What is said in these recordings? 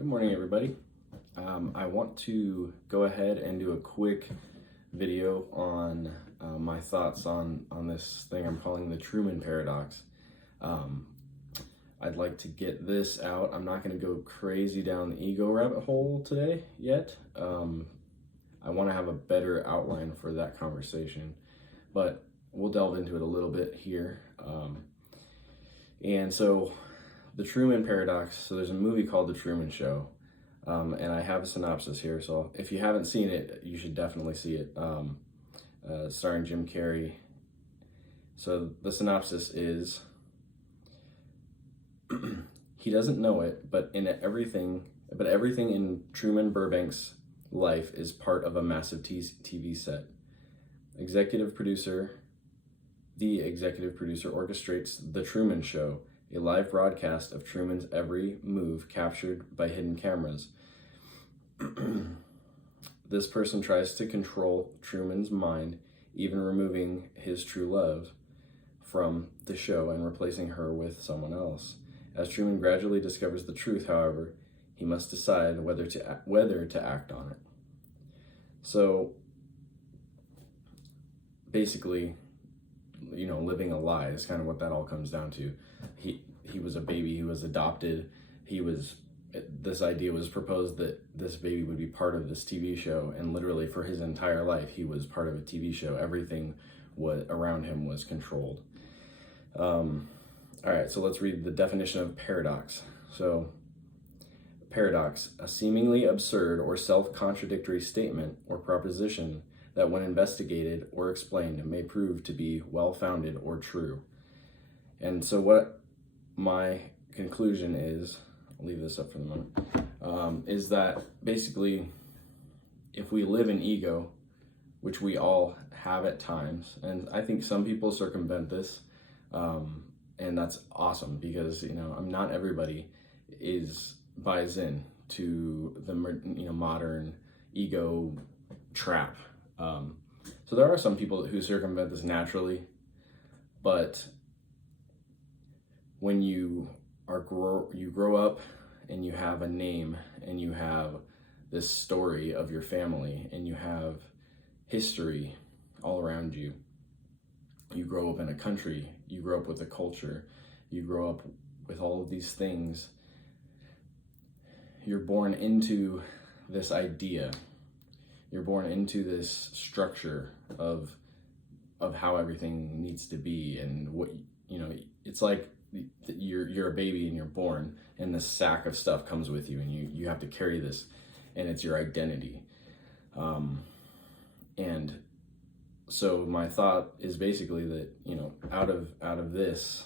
Good morning, everybody. I want to go ahead and do a quick video on my thoughts on this thing I'm calling the Truman paradox. I'd like to get this out. I'm not going to go crazy down the ego rabbit hole today yet. I want to have a better outline for that conversation, but we'll delve into it a little bit here. And so the Truman paradox, so there's a movie called The Truman Show, and I have a synopsis here, so if you haven't seen it, you should definitely see it, starring Jim Carrey. So the synopsis is, he doesn't know it, but everything in Truman Burbank's life is part of a massive TV set. The executive producer orchestrates The Truman Show, a live broadcast of Truman's every move captured by hidden cameras. This person tries to control Truman's mind, even removing his true love from the show and replacing her with someone else. As Truman gradually discovers the truth, however, he must decide whether to act on it. So basically, living a lie is kind of what that all comes down to. He was a baby, he was adopted, this idea was proposed that this baby would be part of this TV show, and literally for his entire life he was part of a TV show. Everything around him was controlled. All right, so let's read the definition of paradox. So, paradox, a seemingly absurd or self-contradictory statement or proposition that when investigated or explained may prove to be well-founded or true. And so what my conclusion is, I'll leave this up for the moment, is that basically if we live in ego, which we all have at times, and I think some people circumvent this, and that's awesome because, not everybody buys in to the, modern ego trap. So there are some people who circumvent this naturally, but when you grow up and you have a name and you have this story of your family and you have history all around you, you grow up in a country, you grow up with a culture, you grow up with all of these things, you're born into this idea. You're born into this structure of how everything needs to be, and what, it's like you're a baby and you're born and this sack of stuff comes with you, and you have to carry this, and it's your identity. And so my thought is basically that, out of this,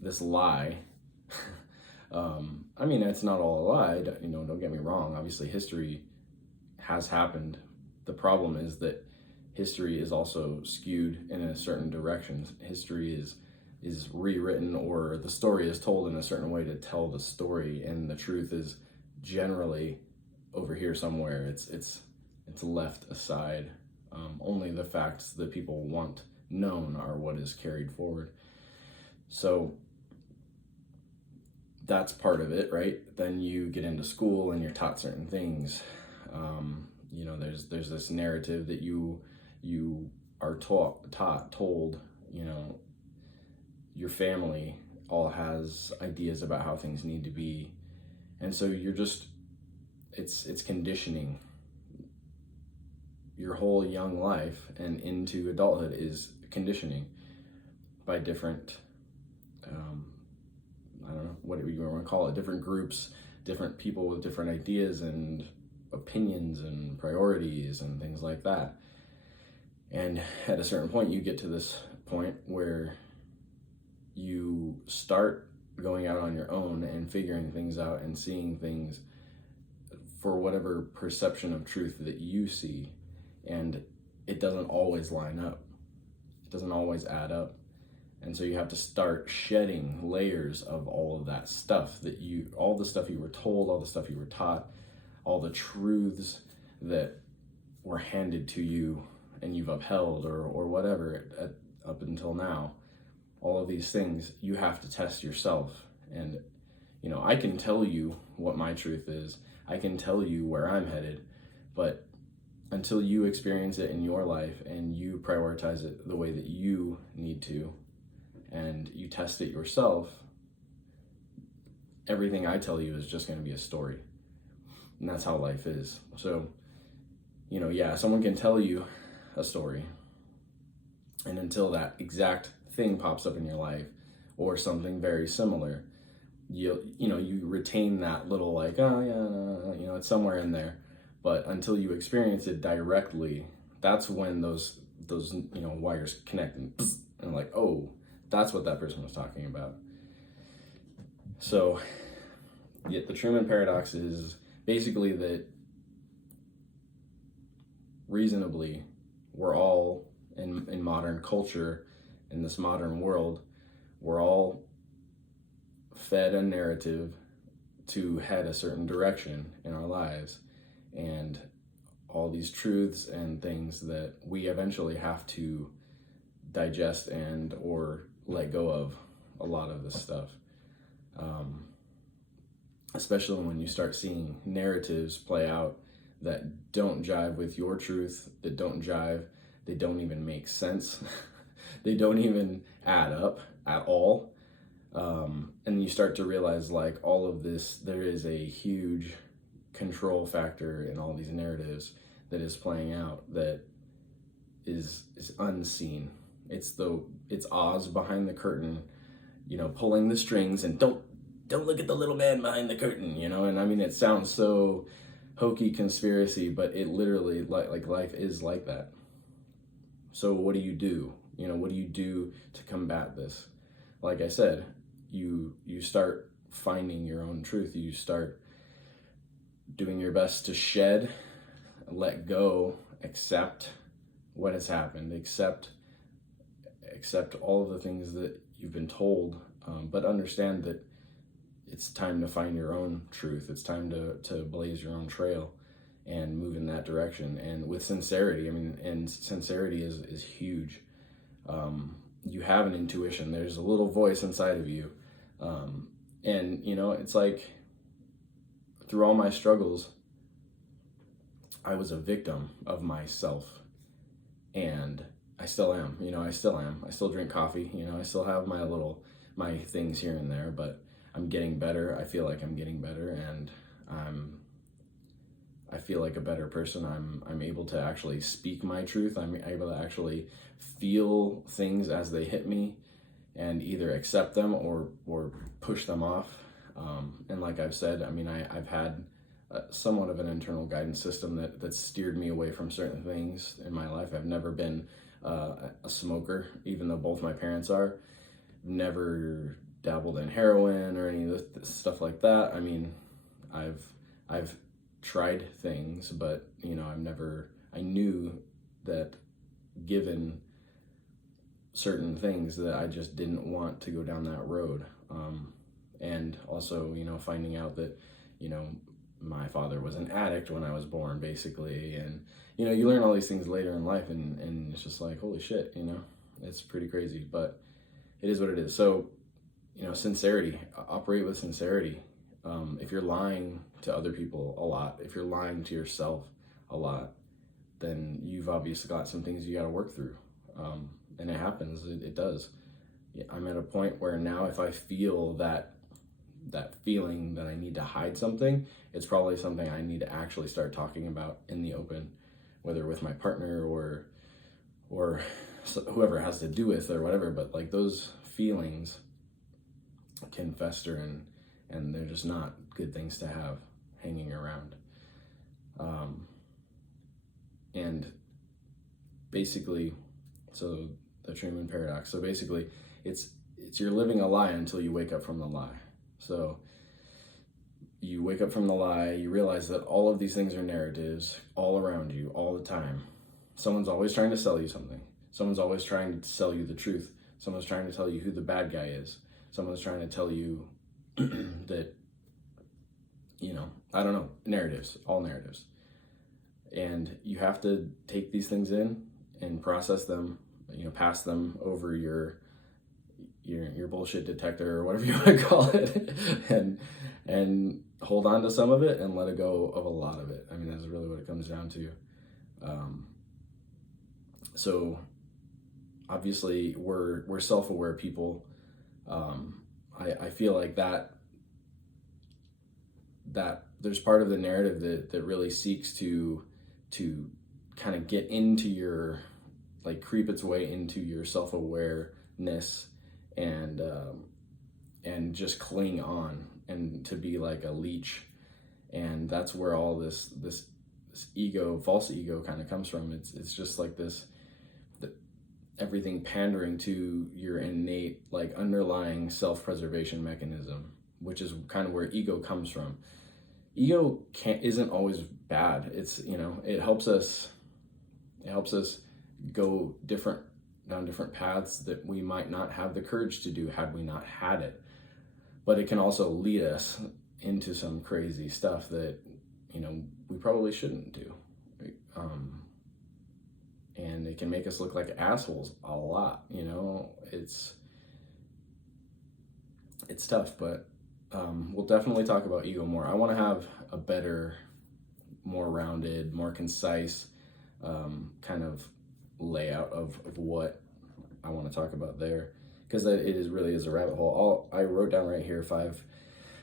this lie, it's not all a lie, don't get me wrong. Obviously history has happened. The problem is that history is also skewed in a certain direction. History is rewritten, or the story is told in a certain way to tell the story, and the truth is generally over here somewhere. It's left aside. Only the facts that people want known are what is carried forward. So that's part of it, right? Then you get into school and you're taught certain things. There's this narrative that you are told, your family all has ideas about how things need to be. And so it's conditioning. Your whole young life and into adulthood is conditioning by different, I don't know, what you want to call it, different groups, different people with different ideas and opinions and priorities and things like that. And at a certain point, you get to this point where you start going out on your own and figuring things out and seeing things for whatever perception of truth that you see. And it doesn't always line up. It doesn't always add up. And so you have to start shedding layers of all of that stuff all the stuff you were told, all the stuff you were taught, all the truths that were handed to you and you've upheld or whatever up until now. All of these things you have to test yourself, and I can tell you what my truth is. I can tell you where I'm headed, but until you experience it in your life and you prioritize it the way that you need to, and you test it yourself, everything I tell you is just going to be a story. And that's how life is. So, yeah, someone can tell you a story, and until that exact thing pops up in your life or something very similar, you retain that little like, oh yeah, it's somewhere in there. But until you experience it directly, that's when those wires connect and like, oh, that's what that person was talking about. So yeah, the Truman paradox is basically that reasonably we're all in modern culture, in this modern world, we're all fed a narrative to head a certain direction in our lives, and all these truths and things that we eventually have to digest and or let go of a lot of this stuff. Especially when you start seeing narratives play out that don't jive with your truth, that don't jive, they don't even make sense. They don't even add up at all. And you start to realize like all of this, there is a huge control factor in all these narratives that is playing out that is unseen. It's Oz behind the curtain, pulling the strings, and don't look at the little man behind the curtain, and I mean, it sounds so hokey conspiracy, but it literally like life is like that. So what do you do? What do you do to combat this? Like I said, you start finding your own truth. You start doing your best to shed, let go, accept what has happened, accept all of the things that you've been told, but understand that it's time to find your own truth. It's time to blaze your own trail and move in that direction. And with sincerity, and sincerity is huge. You have an intuition. There's a little voice inside of you. And it's like through all my struggles, I was a victim of myself, and I still am. I still drink coffee. I still have my things here and there, but I'm getting better. I feel like I'm getting better, and I feel like a better person. I'm able to actually speak my truth. I'm able to actually feel things as they hit me and either accept them or push them off. And like I've said, I've had somewhat of an internal guidance system that steered me away from certain things in my life. I've never been a smoker, even though both my parents are. Never dabbled in heroin or any of the stuff like that. I've tried things, but I knew that given certain things that I just didn't want to go down that road. And also, finding out that, my father was an addict when I was born, basically. And, you learn all these things later in life, and it's just like, holy shit, it's pretty crazy, but it is what it is. So, sincerity, operate with sincerity. If you're lying to other people a lot, if you're lying to yourself a lot, then you've obviously got some things you got to work through. And it happens, it does. I'm at a point where now if I feel that feeling that I need to hide something, it's probably something I need to actually start talking about in the open, whether with my partner or whoever it has to do with or whatever. But like those feelings can fester and they're just not good things to have hanging around. And basically, so the Truman paradox. So basically, it's you're living a lie until you wake up from the lie. So you wake up from the lie, you realize that all of these things are narratives all around you, all the time. Someone's always trying to sell you something. Someone's always trying to sell you the truth. Someone's trying to tell you who the bad guy is. Someone's trying to tell you that, I don't know, narratives, all narratives. And you have to take these things in and process them, pass them over your your bullshit detector or whatever you want to call it, and hold on to some of it and let it go of a lot of it. I mean, that's really what it comes down to. So obviously we're self-aware people. I feel like that there's part of the narrative that really seeks to kind of get into your, like, creep its way into your self-awareness and just cling on and to be like a leech. And that's where all this ego, false ego, kind of comes from. It's just like this, everything pandering to your innate, like, underlying self-preservation mechanism, which is kind of where ego comes from. Ego isn't always bad. It's, it helps us go down different paths that we might not have the courage to do had we not had it. But it can also lead us into some crazy stuff that, we probably shouldn't do. And it can make us look like assholes a lot. It's tough, but we'll definitely talk about ego more. I want to have a better, more rounded, more concise kind of layout of what I want to talk about there, because it really is a rabbit hole. I wrote down right here five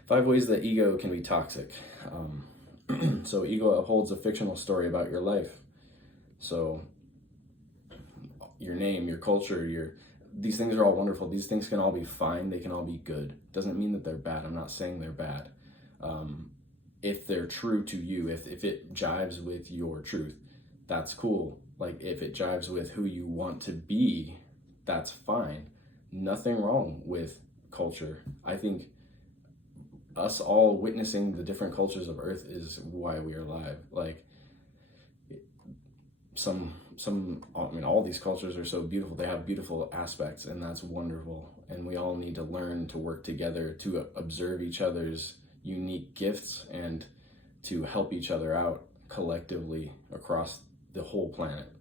ways that ego can be toxic. So ego upholds a fictional story about your life. So your name, your culture, these things are all wonderful. These things can all be fine. They can all be good. Doesn't mean that they're bad. I'm not saying they're bad. If they're true to you, if it jives with your truth, that's cool. Like, if it jives with who you want to be, that's fine. Nothing wrong with culture. I think us all witnessing the different cultures of Earth is why we are alive. Like, all these cultures are so beautiful. They have beautiful aspects, and that's wonderful. And we all need to learn to work together to observe each other's unique gifts and to help each other out collectively across the whole planet,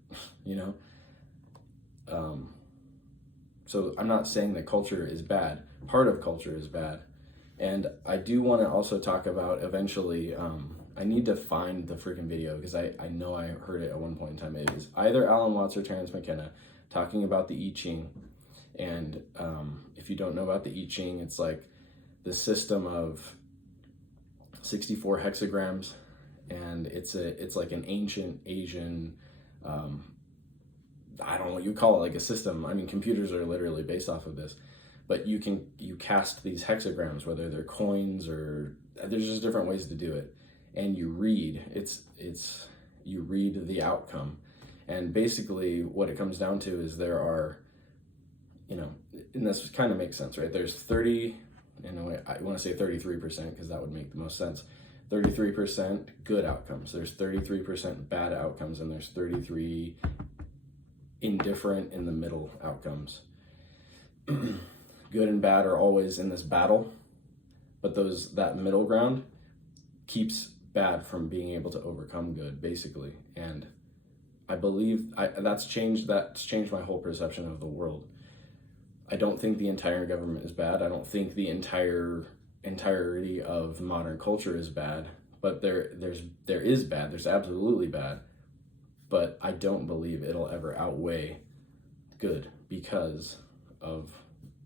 So I'm not saying that culture is bad. Part of culture is bad. And I do want to also talk about, eventually, I need to find the freaking video, because I know I heard it at one point in time. It is either Alan Watts or Terence McKenna talking about the I Ching. And if you don't know about the I Ching, it's like the system of 64 hexagrams, and it's like an ancient Asian, I don't know what you call it, like a system. I mean, computers are literally based off of this, but you cast these hexagrams, whether they're coins or there's just different ways to do it. And you read, you read the outcome. And basically what it comes down to is there are, and this kind of makes sense, right? There's 30, I want to say 33%, because that would make the most sense. 33% good outcomes. There's 33% bad outcomes, and there's 33 indifferent in the middle outcomes. Good and bad are always in this battle, but that middle ground keeps bad from being able to overcome good, basically. And I believe that's changed my whole perception of the world. I don't think the entire government is bad. I don't think the entirety of modern culture is bad, but there is bad. There's absolutely bad, but I don't believe it'll ever outweigh good because of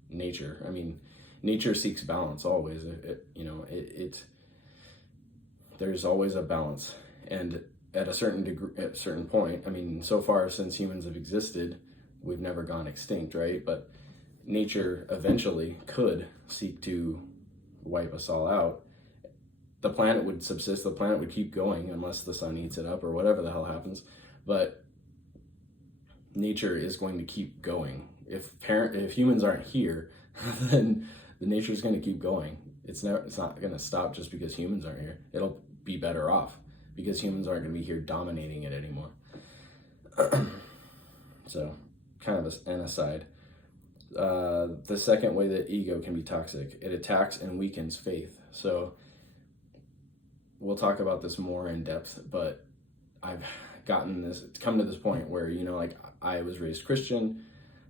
nature. I mean, nature seeks balance always. There's always a balance, and at a certain point, I mean, so far since humans have existed, we've never gone extinct, right? But nature eventually could seek to wipe us all out. The planet would subsist, the planet would keep going unless the sun eats it up or whatever the hell happens. But nature is going to keep going. If humans aren't here, then the nature is going to keep going. It's not going to stop just because humans aren't here. It'll be better off because humans aren't going to be here dominating it anymore. So, kind of an aside. The second way that ego can be toxic, it attacks and weakens faith. So we'll talk about this more in depth, but I've come to this point where, like, I was raised Christian.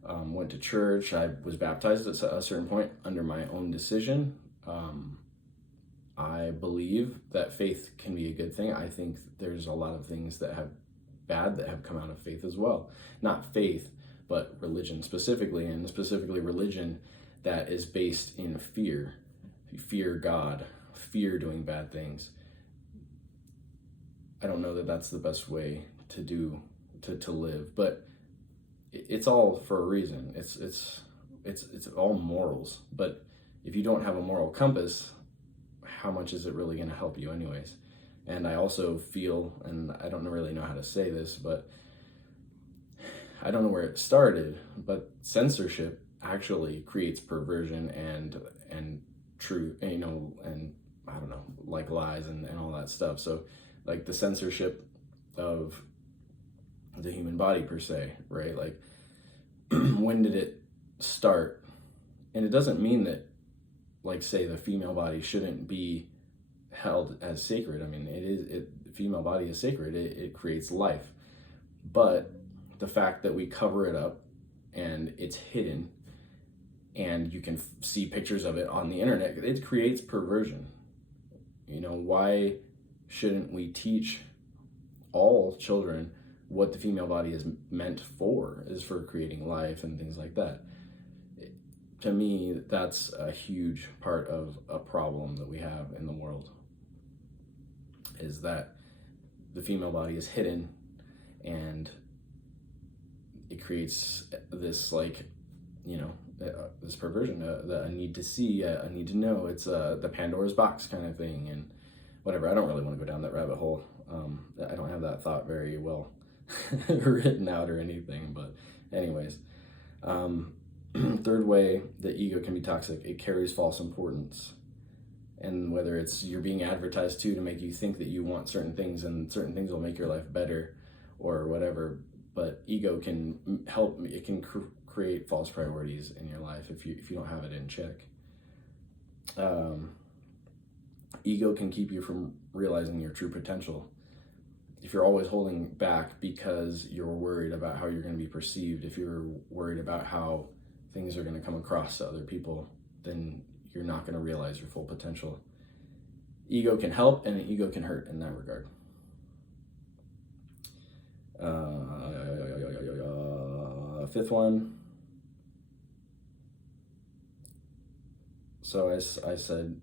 went to church. I was baptized at a certain point under my own decision. I believe that faith can be a good thing. I think there's a lot of things that have come out of faith as well. Not faith, but religion specifically, and specifically religion that is based in fear. Fear God, fear doing bad things. I don't know that that's the best way to live, but it's all for a reason. It's all morals. But if you don't have a moral compass, how much is it really going to help you anyways? And I also feel, and I don't really know how to say this, but I don't know where it started, but censorship actually creates perversion and truth, and I don't know, like lies and all that stuff. So like the censorship of the human body per se, right? Like when did it start? And it doesn't mean that, like, say the female body shouldn't be held as sacred. I mean, the female body is sacred. It creates life. But the fact that we cover it up and it's hidden and you can see pictures of it on the internet, it creates perversion. Why shouldn't we teach all children what the female body is meant for, is for creating life and things like that? To me, that's a huge part of a problem that we have in the world, is that the female body is hidden and it creates this, like, this perversion, a need to see, a need to know. It's the Pandora's box kind of thing and whatever. I don't really want to go down that rabbit hole. I don't have that thought very well written out or anything, but anyways. Third way that ego can be toxic, it carries false importance. And whether it's you're being advertised to make you think that you want certain things and certain things will make your life better or whatever, but ego can help, it can create false priorities in your life if you don't have it in check. Ego can keep you from realizing your true potential. If you're always holding back because you're worried about how you're going to be perceived, if you're worried about how things are going to come across to other people, then you're not going to realize your full potential. Ego can help and ego can hurt in that regard. Fifth one. So I said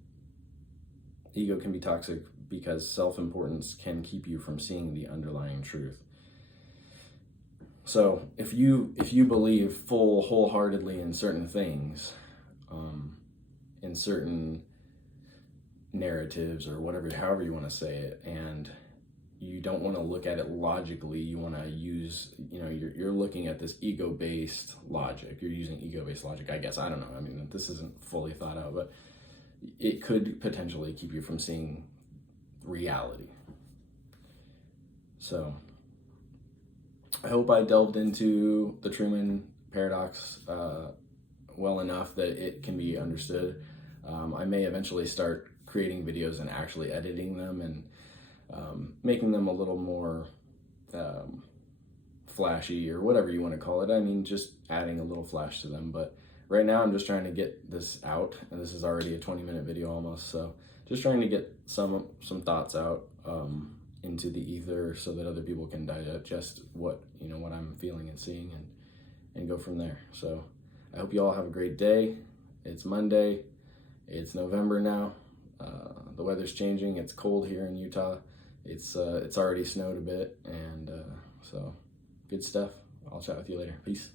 ego can be toxic because self-importance can keep you from seeing the underlying truth. So if you believe wholeheartedly in certain things, in certain narratives or whatever, however you want to say it, and you don't want to look at it logically, you want to use, you're looking at this ego-based logic. You're using ego-based logic, I guess. I don't know. I mean, this isn't fully thought out, but it could potentially keep you from seeing reality. So I hope I delved into the Truman paradox well enough that it can be understood. I may eventually start creating videos and actually editing them and making them a little more flashy or whatever you want to call it. I mean, just adding a little flash to them. But right now I'm just trying to get this out, and this is already a 20-minute video almost. So just trying to get some thoughts out into the ether so that other people can digest what I'm feeling and seeing and go from there. So I hope you all have a great day. It's Monday. It's November now. The weather's changing. It's cold here in Utah. It's already snowed a bit, and so good stuff. I'll chat with you later. Peace.